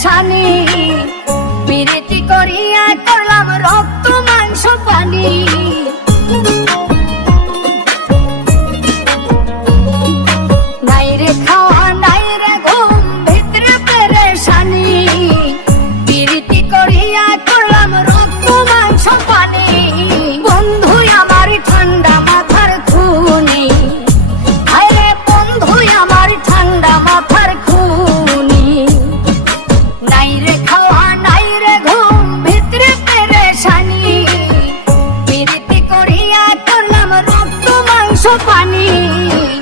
পেরেশানি, পিরিতি করিয়া করলাম রক্ত মাংস পানি। নাই রে খাওয়া নাই রে ঘুম, ভিতরে পেরেশানি, পিরিতি করিয়া করলাম রক্ত মাংস পানি। বন্ধু আমার ঠান্ডা মাথার খুনি, আরে বন্ধু আমার ঠান্ডা মাথার খুনি। নাই রে খাওয়া নাই রে ঘুম, ভিতরে পেরেশানি, পিরিতি করিয়া করলাম রক্ত মাংস পানি।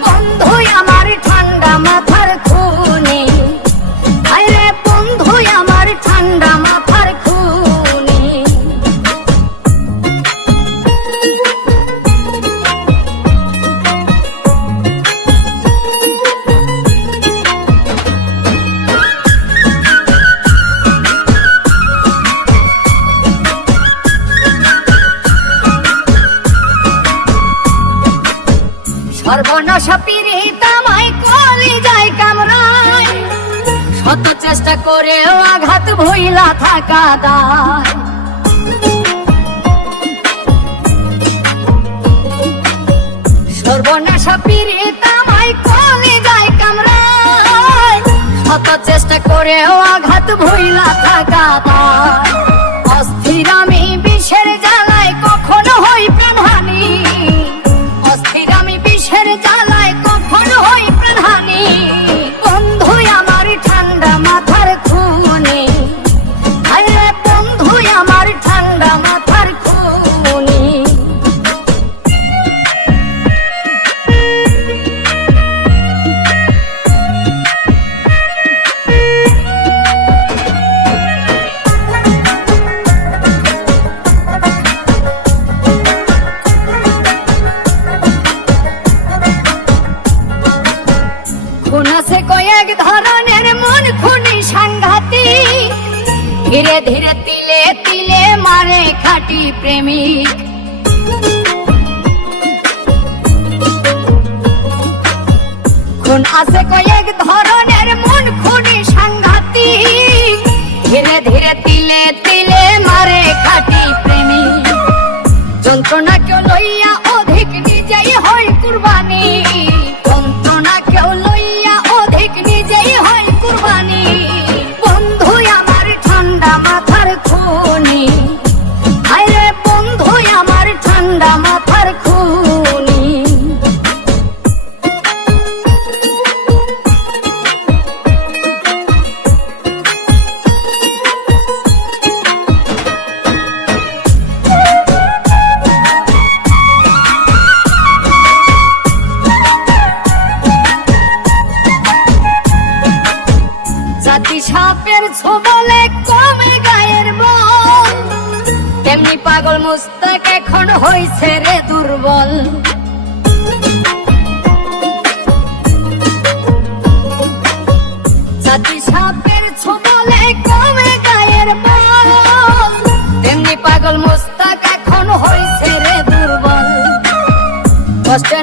বন্ধু আমার ঠান্ডা মাথার খুনি, আরে বন্ধু আমার ঠান্ডা মাথার খুনি। সর্বনাশা পীড়িত আমায় কলিজায় কামড়ায়, শত চেষ্টা করেও আঘাত ভইলা থাকা দায়। সর্বনাশা পীড়িত আমায় কলিজায় কামড়ায়, শত চেষ্টা করেও আঘাত ভইলা থাকা দায়। অস্থির আমি বিষের জ্বালায় কখনো হই প্রাণহানি, অস্থির আমি বিষের জ্বালায় কখনো হই প্রাণহানি। বন্ধু আমার ঠান্ডা মাথার খুনি, আরে বন্ধু আমার ঠান্ডা মাথার খুনি। খুন আছে কয়েক ধরনের, মন খুনি সাংঘাতিক, ধীরে ধীরে তিলে তিলে মারে খাঁটি প্রেমিক। খুন আছে কয়েক ধরনের, মন খুনি সাংঘাতিক, ধীরে ধীরে তিলে তিলে মারে খাঁটি প্রেমিক। যন্ত্রণা কেউ লইয়া অধিক নিজেই হয় কুরবানি, যন্ত্রণা কেউ লইয়া অধিক নিজেই হয় কুরবানি। বন্ধু আমার ঠান্ডা মাথার খুনি, আরে বন্ধু আমার ঠান্ডা মাথার খুনি। জাতি সাপের ছোবলে কমে গায়ের বল, তেমনি পাগল মুস্তাক এখন হইছে রে দুর্বল। জাতি সাপের ছোবলে কমে গায়ের বল, তেমনি পাগল মুস্তাক এখন হইছে রে দুর্বল। কষ্টে